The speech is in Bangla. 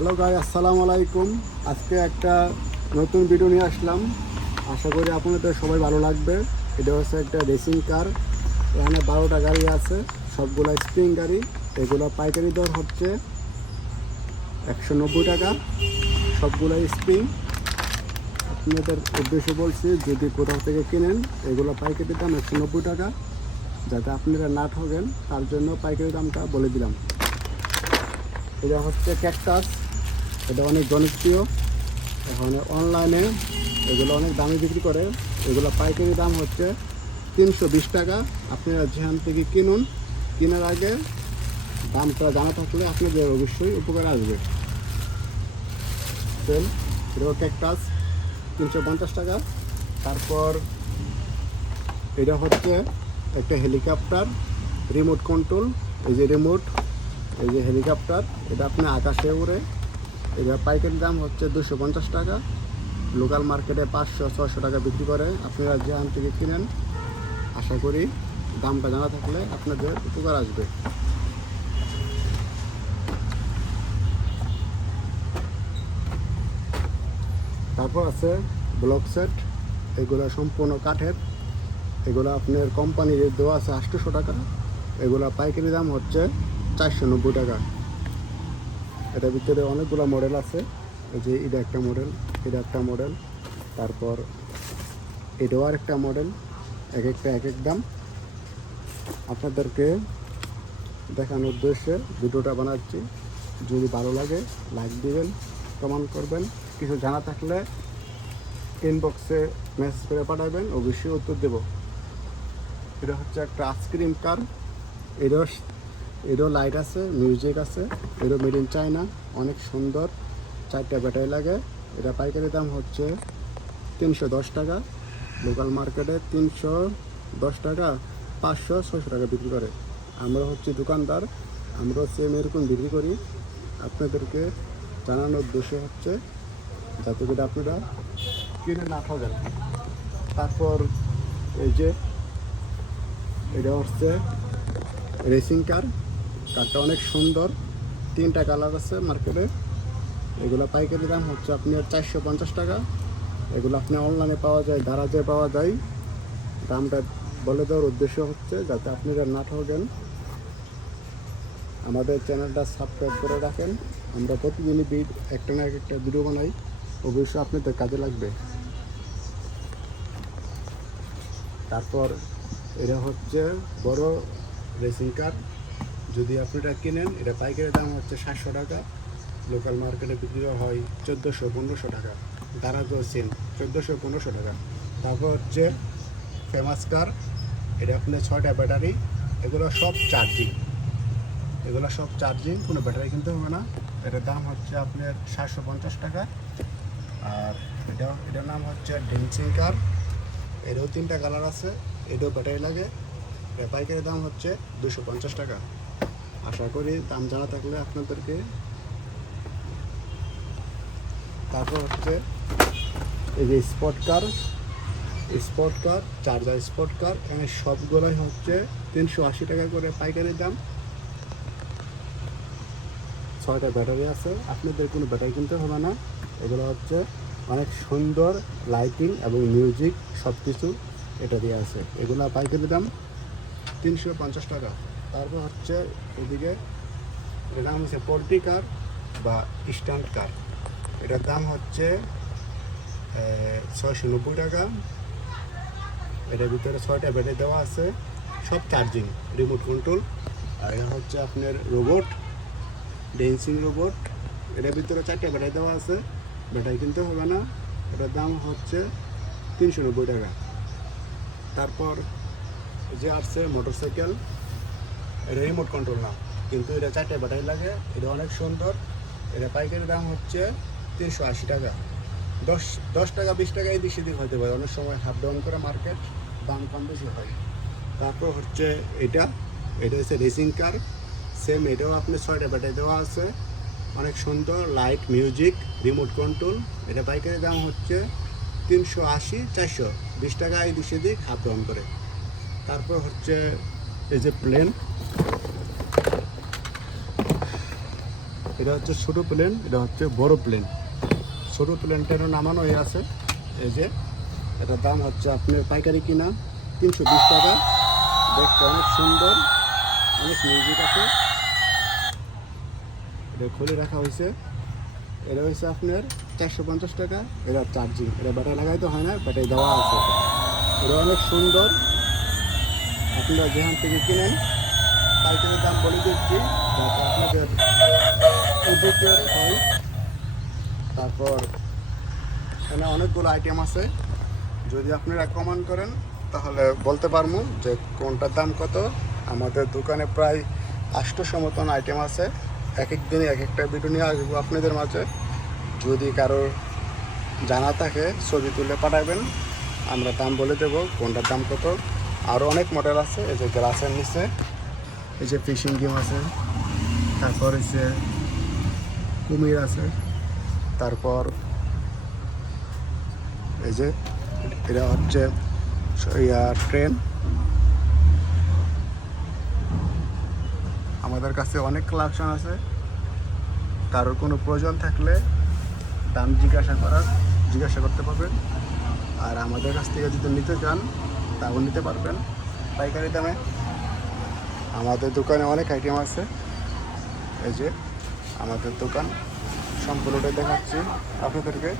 হ্যালো গাই, আসসালামু আলাইকুম। আজকে একটা নতুন ভিডিও নিয়ে আসলাম। আশা করি আপনাদের সবাই ভালো লাগবে। এটা হচ্ছে একটা রেসিং কার। এখানে 12টা গাড়ি আছে, সবগুলো স্প্রিং গাড়ি। এগুলো পাইকারি দর হচ্ছে 190 টাকা, সবগুলো স্প্রিং। আপনাদের উদ্দেশ্যে বলছি, যদি কোথাও থেকে কিনেন এগুলো পাইকারি দাম 190 টাকা। যাতে আপনারা না ঠকেন তার জন্য পাইকারি দামটা বলে দিলাম। এটা হচ্ছে ক্যাকটাস। এটা অনেক জনপ্রিয়। এখন অনলাইনে এগুলো অনেক দামে বিক্রি করে। এগুলো পাইকারি দাম হচ্ছে 320 টাকা। আপনারা যেখান থেকে কিনুন, কেনার আগে দামটা জানা থাকলে আপনাদের অবশ্যই উপকার আসবে। দেন এটা ক্যাকটাস 350 টাকা। তারপর এটা হচ্ছে একটা হেলিকপ্টার, রিমোট কন্ট্রোল। এই যে রিমোট, এই যে হেলিকপ্টার, এটা আপনি আকাশে উড়ে। এটা পাইকারি দাম হচ্ছে 250 টাকা। লোকাল মার্কেটে 500-600 টাকা বিক্রি করে। আপনারা যেখান থেকে কিনেন, আশা করি দামটা জানা থাকলে আপনাদের উপকার আসবে। তারপর আছে ব্লক সেট। এগুলো সম্পূর্ণ কাঠের। এগুলো আপনার কোম্পানির দেওয়া আছে 800 টাকা। এগুলো পাইকারি দাম হচ্ছে 490 টাকা। এটার ভিতরে অনেকগুলো মডেল আছে। এই যে এটা একটা মডেল, এটা একটা মডেল, তারপর এটাও আর একটা মডেল। এক একটা এক এক দাম। আপনাদেরকে দেখানোর উদ্দেশ্যে ভিডিওটা বানাচ্ছি। যদি ভালো লাগে লাইক দিবেন, কমেন্ট করবেন। কিছু জানা থাকলে ইনবক্সে মেসেজ করে পাঠাবেন, অবশ্যই উত্তর দেব। এটা হচ্ছে একটা আইসক্রিম কার। এরও লাইট আছে, মিউজিক আছে। এরও মেড ইন চায়না, অনেক সুন্দর। 4টা ব্যাটারি লাগে। এটা পাইকারি দাম হচ্ছে 310 টাকা। লোকাল মার্কেটে 310 টাকা, 500-600 টাকা বিক্রি করে। আমরা হচ্ছে দোকানদার, আমরা সেম এরকম বিক্রি করি। আপনাদেরকে জানানোর উদ্দেশ্য হচ্ছে যাতে করে আপনারা কিনে না ঠকেন। তারপর এই যে এটা হচ্ছে রেসিং কার। কারটা অনেক সুন্দর। 3টা কালার আছে মার্কেটে। এগুলো পাইকারি দাম হচ্ছে আপনার 450 টাকা। এগুলো আপনি অনলাইনে পাওয়া যায়, দারাজে পাওয়া যায়। দামটা বলে দেওয়ার উদ্দেশ্য হচ্ছে যাতে আপনারা না ঠকেন। আমাদের চ্যানেলটা সাবস্ক্রাইব করে রাখেন। আমরা প্রতিদিনই একটা না একটা ভিডিও বানাই, অবশ্যই আপনাদের কাজে লাগবে। তারপর এটা হচ্ছে বড় রেসিং কার। যদি আপনারা কিনেন, এটা পাইকারি দাম হচ্ছে 700 টাকা। লোকাল মার্কেটে বিক্রি হয় 1400-1500 টাকা। দারাজও সেম 1400-1500 টাকা। তারপর হচ্ছে ফেমাস কার। এটা আপনার 6টা ব্যাটারি। এগুলো সব চার্জিং, কোনো ব্যাটারি কিনতে হবে না। এটার দাম হচ্ছে আপনার 750 টাকা। আর এটার নাম হচ্ছে ডেন্সিং কার। এরও 3টা কালার আছে। এটাও ব্যাটারি লাগে। এটা পাইকারি দাম হচ্ছে 250 টাকা। আশা করি দাম জানা থাকলে আপনাদেরকে। তারপর হচ্ছে এই যে স্পট কার, চার্জার স্পট কার। এখানে সবগুলোই হচ্ছে 380 টাকা করে পাইকারি দাম। 6টা ব্যাটারি আছে। আপনাদের কোনো ব্যাটারি কিনতে হবে না। এগুলো হচ্ছে অনেক সুন্দর লাইটিং এবং মিউজিক সব কিছু এটা দিয়ে আছে। এগুলো পাইকারি দাম 350 টাকা। তারপর হচ্ছে এদিকে এটার নাম হচ্ছে পোল্ট্রি কার বা স্ট্যান্ড কার। এটার দাম হচ্ছে 690 টাকা। এটার ভিতরে 6টা ব্যাটারি দেওয়া আছে, সব চার্জিং, রিমোট কন্ট্রোল। আর এটা হচ্ছে আপনার রোবট, ডেন্সিং রোবট। এটার ভিতরে 4টা ব্যাটারি দেওয়া আছে, ব্যাটারি কিনতে হবে না। এটার দাম হচ্ছে 390 টাকা। তারপর যে আসছে মোটরসাইকেল। এটা রিমোট কন্ট্রোল না, কিন্তু এটা 4টা ব্যাটারি লাগে। এটা অনেক সুন্দর। এটা পাইকারি দাম হচ্ছে 380 টাকা। 10 টাকা 20 টাকা এদিক সেদিক হতে পারে, অনেক সময় হাফ ডাউন করে মার্কেট, দাম কম বেশি হয়। তারপর হচ্ছে এটা হচ্ছে রেসিং কার। সেম এটাও আপনি 6টা ব্যাটারি দেওয়া আছে, অনেক সুন্দর, লাইট, মিউজিক, রিমোট কন্ট্রোল। এটা পাইকারি দাম হচ্ছে 380-420 টাকা এদিক সেদিক হাফ ডাউন করে। তারপর হচ্ছে এই যে প্লেন। এটা হচ্ছে ছোটো প্লেন, এটা হচ্ছে বড় প্লেন। ছোটো প্লেনটারও নামানো হয়ে আছে। এই যে এটার দাম হচ্ছে আপনার পাইকারি কিনা 320 টাকা। দেখতে অনেক সুন্দর, অনেক মিউজিক আছে। এটা খুলে রাখা হয়েছে। এটা হচ্ছে আপনার 450 টাকা। এটা চার্জিং, এটা ব্যাটারি লাগাইতে হয় না, ব্যাটারি দেওয়া আছে। এটা অনেক সুন্দর। আপনারা যেখান থেকে কিনেন পাইকারি দাম বলে দিচ্ছি, যাতে আপনাদের উপকার হয়। তারপর এখানে অনেকগুলো আইটেম আছে। যদি আপনারা কমেন্ট করেন তাহলে বলতে পারবো যে কোনটার দাম কত। আমাদের দোকানে প্রায় 800 মতন আইটেম আছে। এক এক দিনে এক একটা ভিডিও নিয়ে আসবো আপনাদের মাঝে। যদি কারো জানা থাকে ছবি তুলে পাঠাবেন, আমরা দাম বলে দেবো কোনটার দাম কত। আরও অনেক মডেল আছে। এই যে গ্লাসের নিচে এই যে ফিশিং গেম আছে, তারপর হচ্ছে কুমির আছে, তারপর এই যে এটা হচ্ছে ট্রেন। আমাদের কাছে অনেক কালেকশন আছে। কারোর কোনো প্রয়োজন থাকলে দাম জিজ্ঞাসা করতে পারবেন। আর আমাদের কাছ থেকে যদি নিতে চান তাও নিতে পারবেন পাইকারি দামে। আমাদের দোকানে অনেক আইটেম আছে। এই যে আমাদের দোকান সম্পূর্ণটাই দেখাচ্ছি আপনাদেরকে।